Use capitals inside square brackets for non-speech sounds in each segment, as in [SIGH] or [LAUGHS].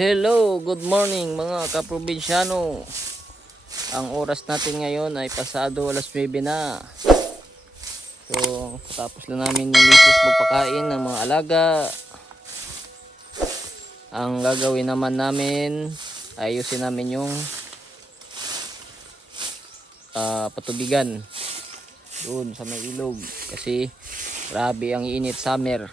Hello, good morning mga kaprobinsyano. Ang oras natin ngayon ay pasado alas 9 na. So, tapos na namin yung misis magpakain ng mga alaga. Ang gagawin naman namin, ayusin namin yung ah, patubigan doon sa may ilog kasi grabe ang init summer.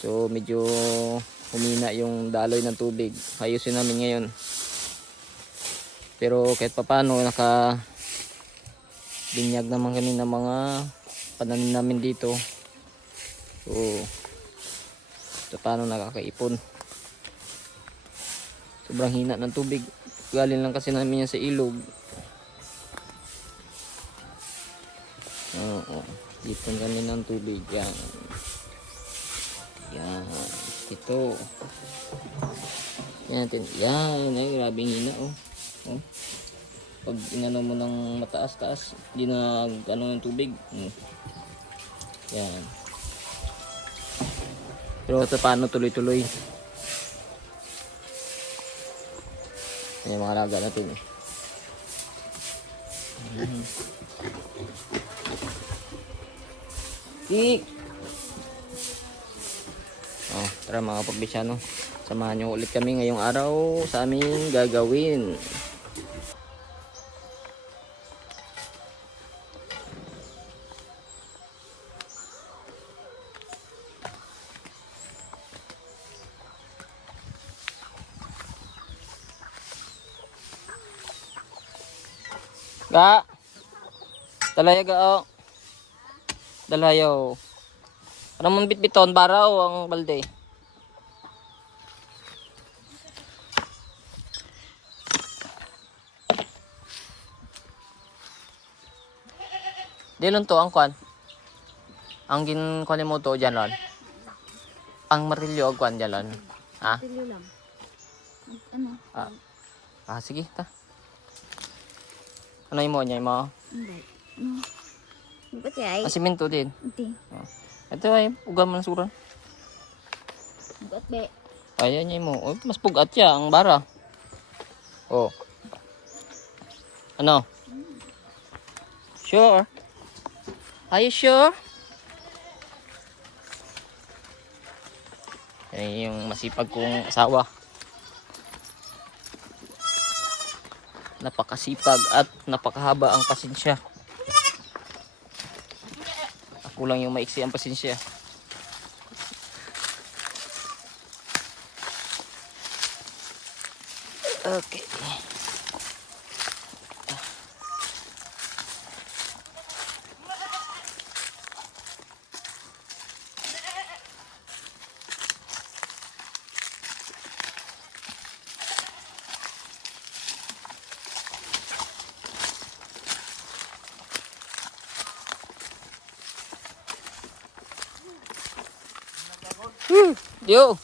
So medyo humina yung daloy ng tubig. Ayusin namin ngayon. Pero kahit papano naka binyag naman kami ng mga pananim namin dito. So kahit paano nakakaipon. Sobrang hina ng tubig. Galing lang kasi namin yan sa ilog. Oo. Dito kami ng tubig. Yan. Ito. Yan natin. Yan. Ay, grabe ang hina oh. oh. Pag inano mo ng mataas-taas, hindi na ano yung tubig. Hmm. Yan. Pero ito paano tuloy-tuloy. Yan yung mga laga natin eh. Mhm. Ik! Oh, tara mga pagbisyano. Samahan nyo ulit kami ngayong araw sa aming gagawin. Ga. Dalaya ga oh. Oh. Ano mong bitbiton baraw ang balde? Dilon to ang kwan. Ang gin kwan mo to dyan lon. Ang marilyo ang kwan dyan lon. Ha? Lang. Ano? Ah, ah sige ta. Ano yung mo niya mo? Hindi. Ano? Ba't ay? Ah, simento din. Hindi. Ito ay ugam man suran. Ba't be? Ayan niya mo. Oh, mas pugat siya ang bara. Oh. Ano? Sure? Are you sure? Yan yung masipag kong asawa. Napakasipag at napakahaba ang pasensya. Ako lang yung maiksi ang pasensya. Okay. Hmm, Yo.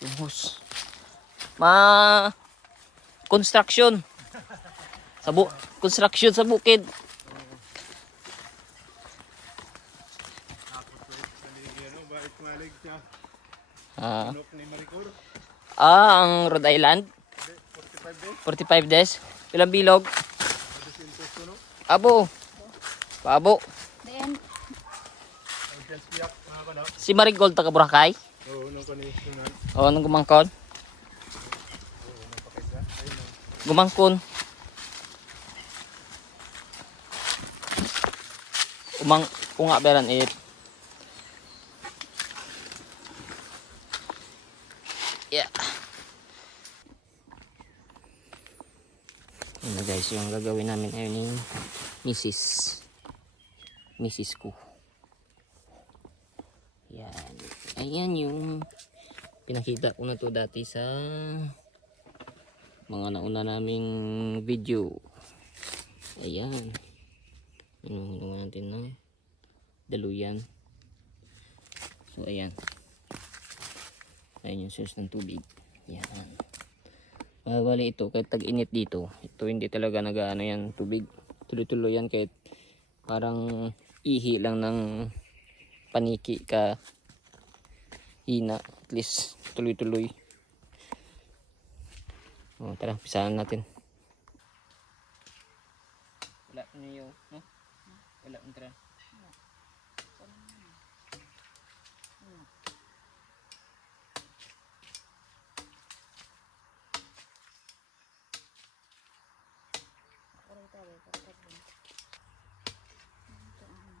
Yung hose. Ma construction. Sa bu construction sa bukid. Ah, ah, ang Rhode Island. 45 days. Ilang bilog? Abo. Pabo. Si Marigold taga Boracay. Oo, nung gumangkon. Gumangkon. Umang kunga beran it. Yeah. Yun na guys, yung gagawin namin ngayon ni Mrs. Mrs. ko. Yan. Ayan yung pinakita ko na to dati sa mga nauna naming video. Ayan. Inuhulungan natin ng daluyan. So, ayan. Ayan yung source ng tubig. Yan. Ah, bali ito, kahit tag-init dito, ito hindi talaga nag-ano yan, tubig. Tuloy-tuloy yan kahit parang ihi lang ng paniki ka hina. At least tuloy-tuloy. O, tara, pisahan natin. Wala niyo yung, no? Wala ang tira. Para ito, eh, para ito. Ito, ano.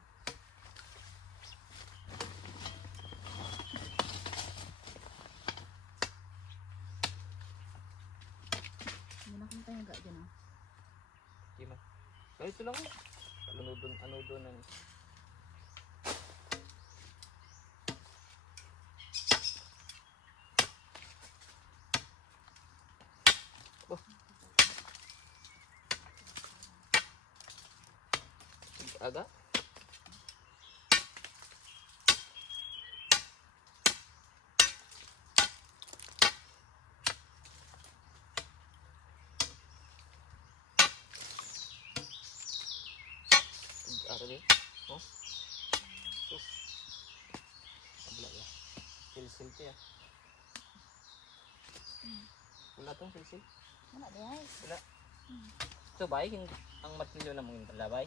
Hindi na kung tayo dyan ah. Di ba? Kahit ito lang. Ano doon, ano doon, ano. Oh. Aga? Ara din. Oh. Sus. Abla ya. Silsil ya. Wala tong silsil. Wala di ay. Wala. So bay, ang matilo na mong palabay.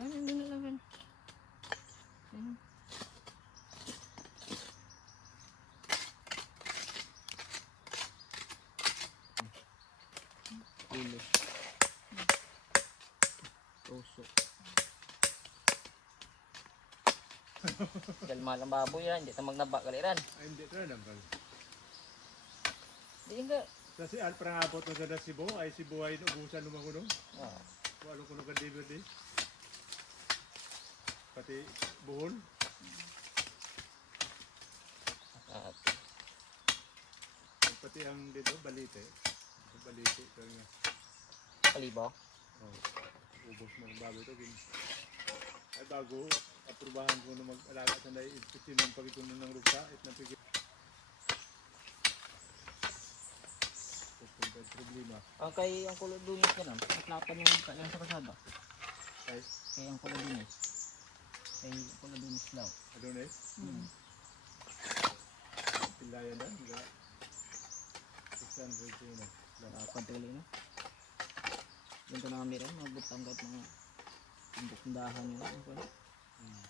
Ay, hindi na lang. Ayun. Ulo. Puso. Dahil mahal ang baboy yan, hindi na magnaba kaliran. Ay, hindi ito na lang. Hindi nga. Kasi al parang abot na sa Cebu, ay Cebu ay ubusan naman ko no. Ah, Walo ko David eh. Pati buhol. at Pati ang dito, balite. Balite. Ito nga. kalibo. Oh, ubos na ang baboy ito. Gin- Ay bago, aprubahan ko na mag-alaga sa nai inspeksyon ng pagitunan ng rupa at kung may problema, Ang kay ang kulo dunis ka lang, naklapan yung kalang sa kasada. ay, Kay ang kulo dunis. Kay kulo dunis daw. na eh, Hmm. pilayan na, hangga 600 yun na. Uh, pagtuloy na. Ganito na kami rin, mga butang kahit mga bundahan nyo. Ano pa? Hmm.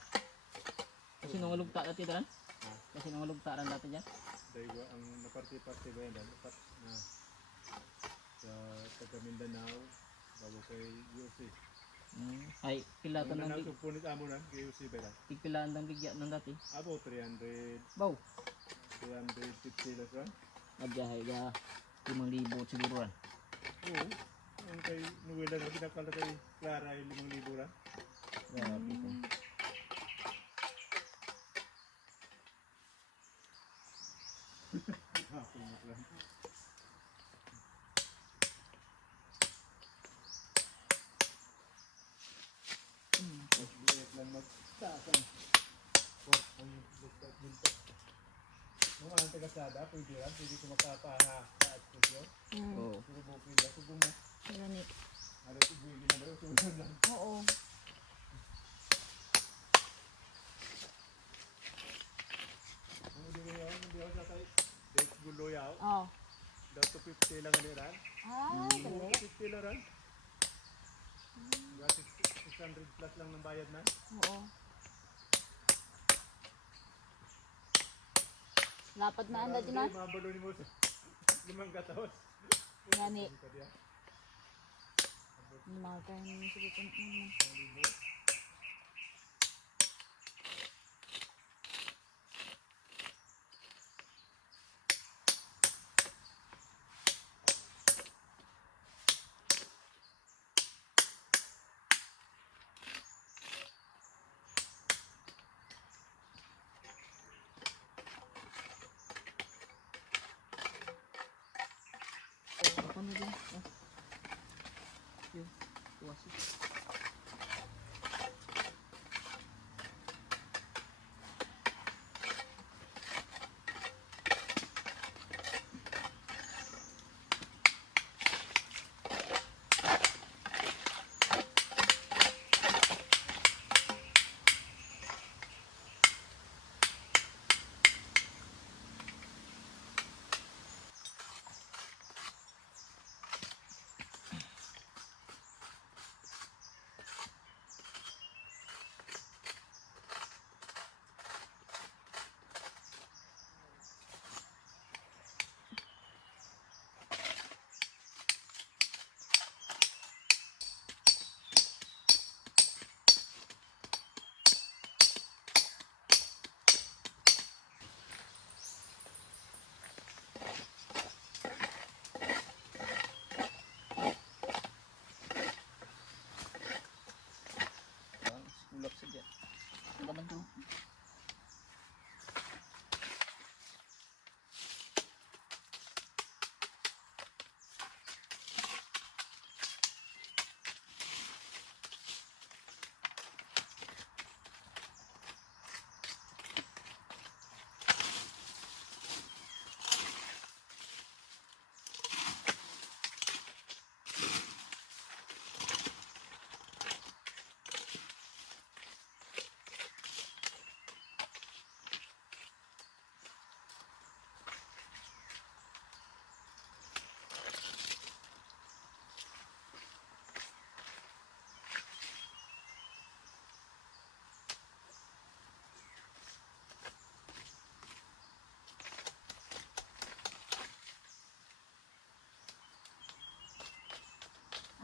Kasi nung lugta dati dyan? Ah. Kasi nung lugta rin dati dyan? Dahil ang naparti-parti ba yan, dapat na sa taga Mindanao, bago kay UC. Mm. Ay, pilatan ng Mindanao big, kung punit amo nan, kay UC ba yan? tigpilaan ng bigya ng dati. Abo 300, Baw, 350 lang sa. nagjahay ga 5,000 siguro rin. Oo. Ang kay Nuwela na pinakala kay Clara ay 5,000 lang. Grabe ko. Punit lang. Biyak lang magtasan. What ang lukta at binta. Naman, ng tagasada, pwede yan. Pwede ko makapaha sa ekspresyon. Hmm. Oo. Puro bukid lang. Subong mo. Gani. Na. Oo. Guloyaw. Oh. Daw to 50 lang ang ran. Ah, dali. 50 lang ran. Gratis 600 plus lang ng bayad na. Oo. Lapad na anda ah. Hindi, mabalo ni mo limang katahos. Gani. Hindi ka diya. Lima tayo ng Allah'a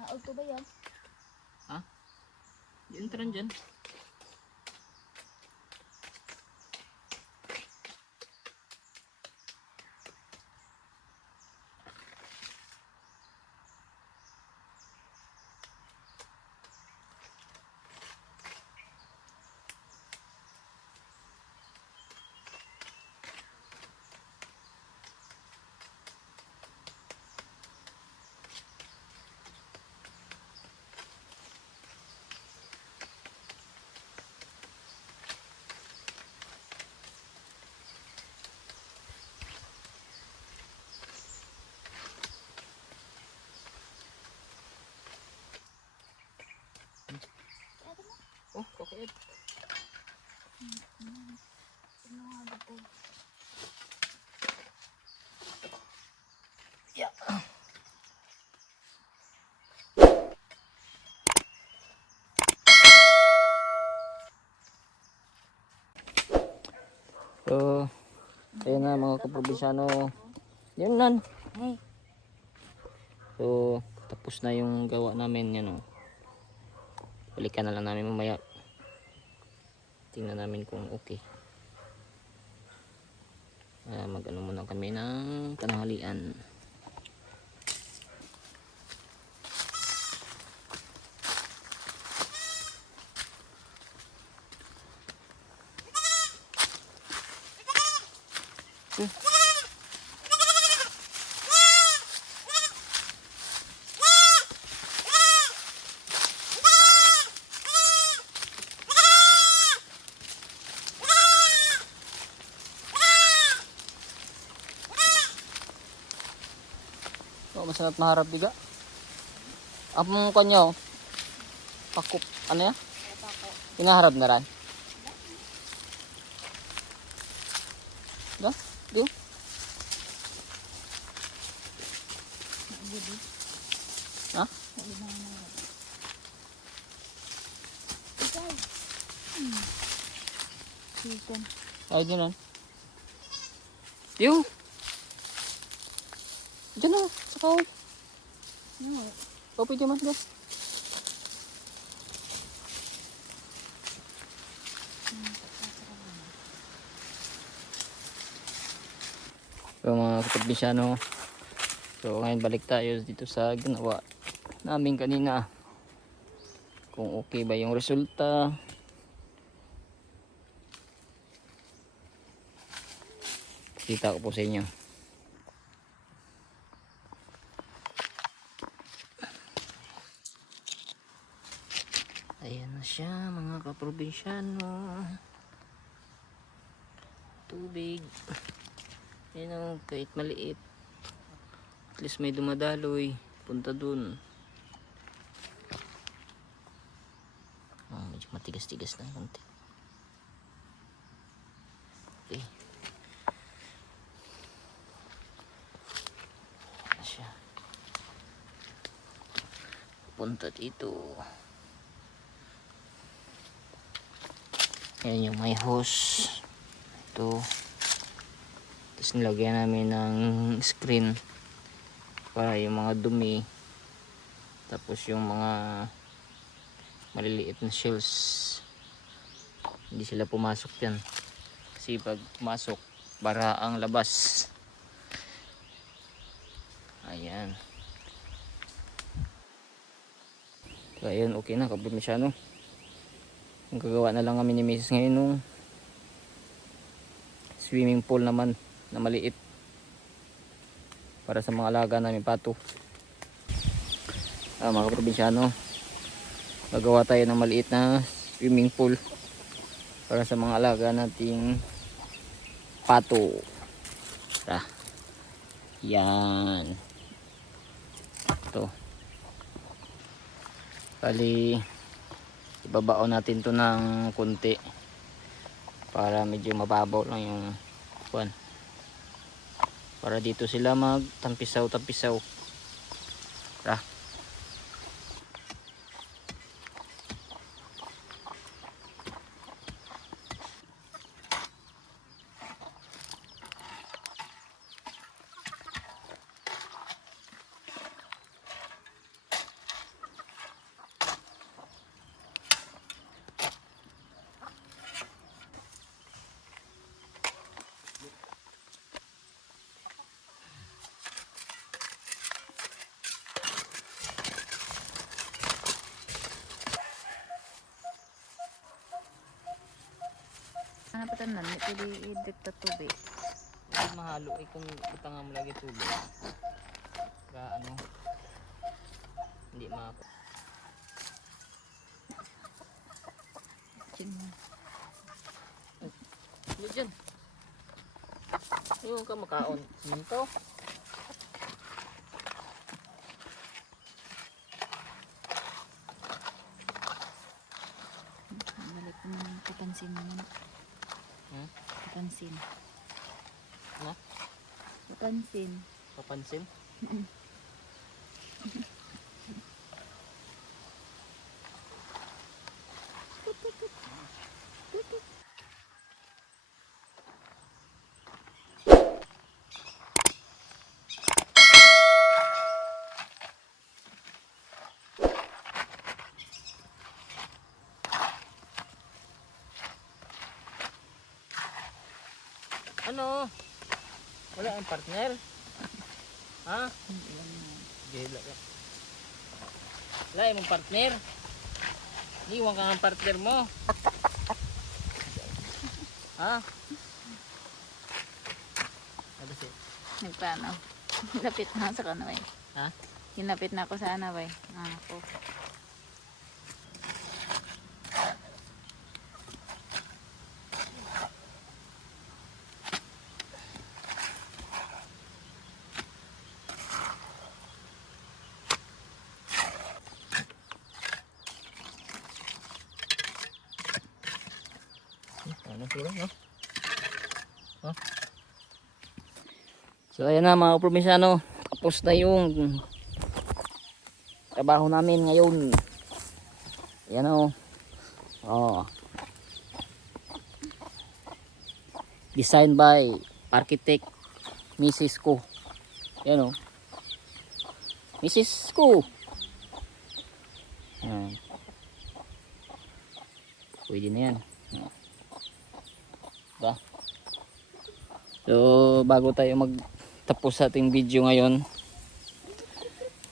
Ah, auto ba yan? Diyan ka rin dyan. Oh, okay. Ano nga ba to? Yeah. So, ayun na mga kaprobinsyano. Yan nan. So, tapos na yung gawa namin yan oh. Balikan na lang namin mamaya. Tingnan namin kung okay. Uh, mag-ano muna kami ng tanghalian. Sanat maharap biga. Ang kanyo, pakup, ano ya? Inaharap na ran. Da? Di? Ha? Ay, di nun. Yo! Diyan na, sa kahoy. No. Man, guys. So mga katabinsyano, so ngayon balik tayo dito sa ginawa namin kanina. Kung okay ba yung resulta. Kita ko po sa inyo. Ayan na siya mga kaprobinsyano. Tubig. Yan ang kahit maliit. At least may dumadaloy. Punta dun. Oh, medyo matigas-tigas na konti. Okay. Siya. Punta dito. Ayan yung may hose. Ito. Tapos nilagyan namin ng screen para yung mga dumi. Tapos yung mga maliliit na shells. Hindi sila pumasok dyan. Kasi pag pumasok bara ang labas. Ayan. So ayun okay na. Kapromisyano ang gagawa na lang kami ni Mrs. ngayon nung swimming pool naman na maliit. Para sa mga alaga namin pato. Ah, mga probinsyano gagawa tayo ng maliit na swimming pool para sa mga alaga nating pato. Tara. Yan. Ito. Bali ibabaon natin to ng kunti para medyo mababaw lang yung kuan para dito sila magtampisaw tampisaw Pa tanan? Ito di idip ta tubig. Hindi mahalo ay kung utanga mo lagi tubig. Ka ano hindi ma Ching. Ano dyan? Yung ka makaon. Minto. Balik mo ng kapansin mo naman. Hmm? Kapansin. Ano? Kapansin. Papansin? [LAUGHS] Ano? Wala ang partner? Ha? Gila ka. Wala mong partner? Iwan ka ng partner mo. Ha? Ano siya? Nagpaano? Lapit na sa kanaway. Ha? Hinapit na ako sa anaway. Ah, ako. So ayan na mga probinsano, tapos na yung trabaho namin ngayon. Ayan o. Oh. Designed by architect Mrs. Ko. Ayan o. Mrs. Ko. Ayan. Pwede na yan. Diba? So, bago tayo magtapos sa ating video ngayon,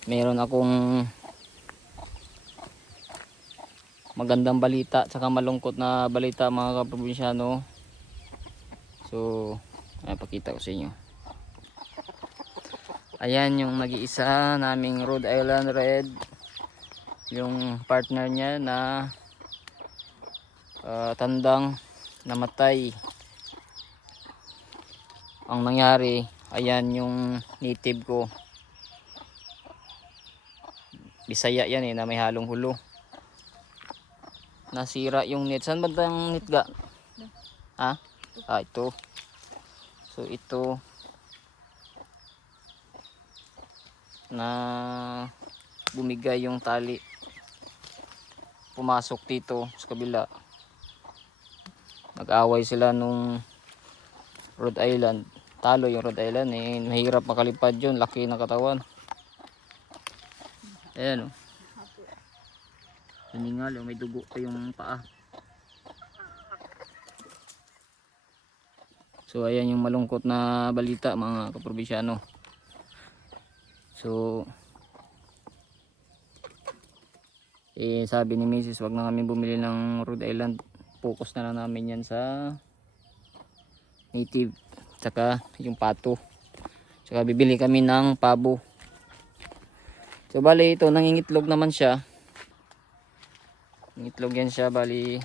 meron akong magandang balita saka malungkot na balita mga kaprobinsyano. So, ay pakita ko sa inyo. Ayan yung nag-iisa naming Rhode Island Red. Yung partner niya na ah, tandang namatay ang nangyari ayan yung native ko. Bisaya yan eh na may halong hulo. Nasira yung net. Saan ba ang net ga? Ha? Ah ito. So ito. Na bumigay yung tali. Pumasok dito sa kabila. Nag-away sila nung Rhode Island talo yung Rhode Island eh mahirap makalipad yun laki ng katawan. Ayan o hiningal oh, may dugo pa yung paa. So ayan yung malungkot na balita mga kaprobinsyano so eh sabi ni Mrs. wag na kami bumili ng Rhode Island. Focus na lang namin yan sa native tsaka yung pato. Tsaka bibili kami ng pabo. So bali ito nangingitlog naman siya. Nangitlog yan siya bali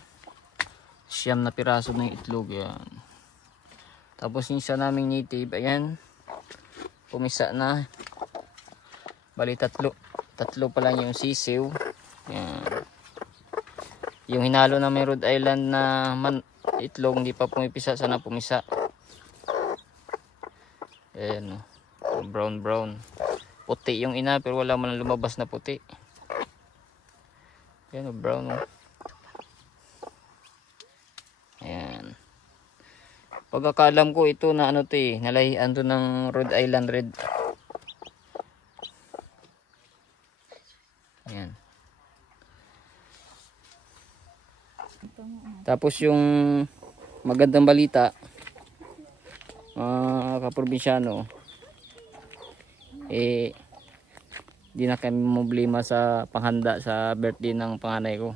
siyam na piraso ng itlog yan. Tapos yung isa naming native ayan. Pumisa na. Bali tatlo. Tatlo pa lang yung sisiw. Yan. Yung hinalo na may Rhode Island na man, itlog hindi pa pumipisa sana pumisa ayan oh. brown brown. Puti yung ina pero wala man lumabas na puti. Ayan oh, brown oh. ayan. Pagkakalam ko ito na ano to eh nalahian to ng Rhode Island red. Ayan. Tapos yung magandang balita, mga kaprobinsyano, eh, di na kami problema sa panghanda sa birthday ng panganay ko.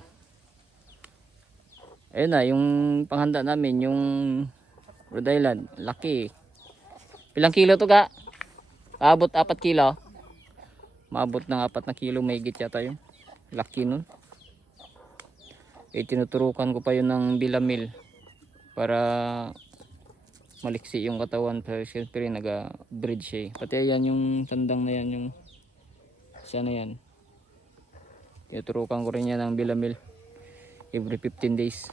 Ayun na, yung panghanda namin, yung Rhode Island, laki. Ilang kilo to ga? Abot 4 kilo? Maabot ng 4 na kilo, may yata yun. Laki nun eh tinuturukan ko pa yun ng bilamil para maliksi yung katawan pero syempre naga bridge siya eh. pati yan yung tandang na yan yung siya na yan. Tinuturukan ko rin yan ng bilamil every 15 days.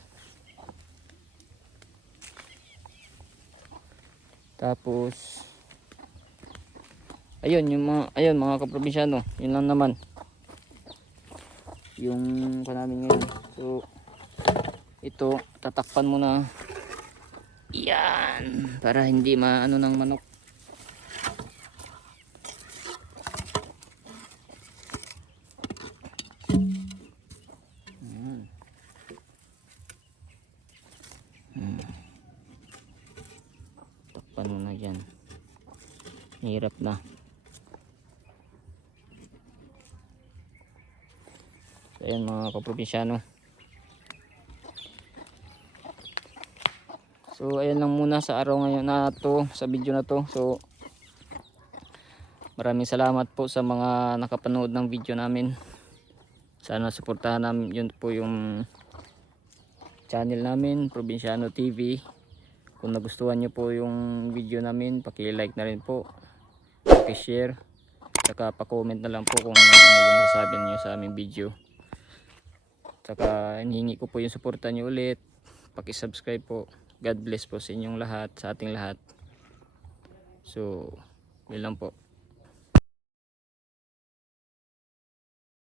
Tapos ayun yung mga ayun mga kaprobinsyano yun lang naman. Yung namin ngayon. So ito tatakpan mo na yan para hindi maano ng manok Yan. Hmm. takpan mo na dyan hirap na So, ayan mga kaprobinsyano. So, ayan lang muna sa araw ngayon na to, sa video na to. So, maraming salamat po sa mga nakapanood ng video namin. Sana suportahan namin yun po yung channel namin, Probinsyano TV. Kung nagustuhan nyo po yung video namin, paki-like na rin po. Paki-share. Saka pa-comment na lang po kung ano yung sasabi niyo sa aming video. Saka hinihingi ko po yung suporta nyo ulit. Paki-subscribe po. God bless po sa inyong lahat, sa ating lahat. So, yun lang po.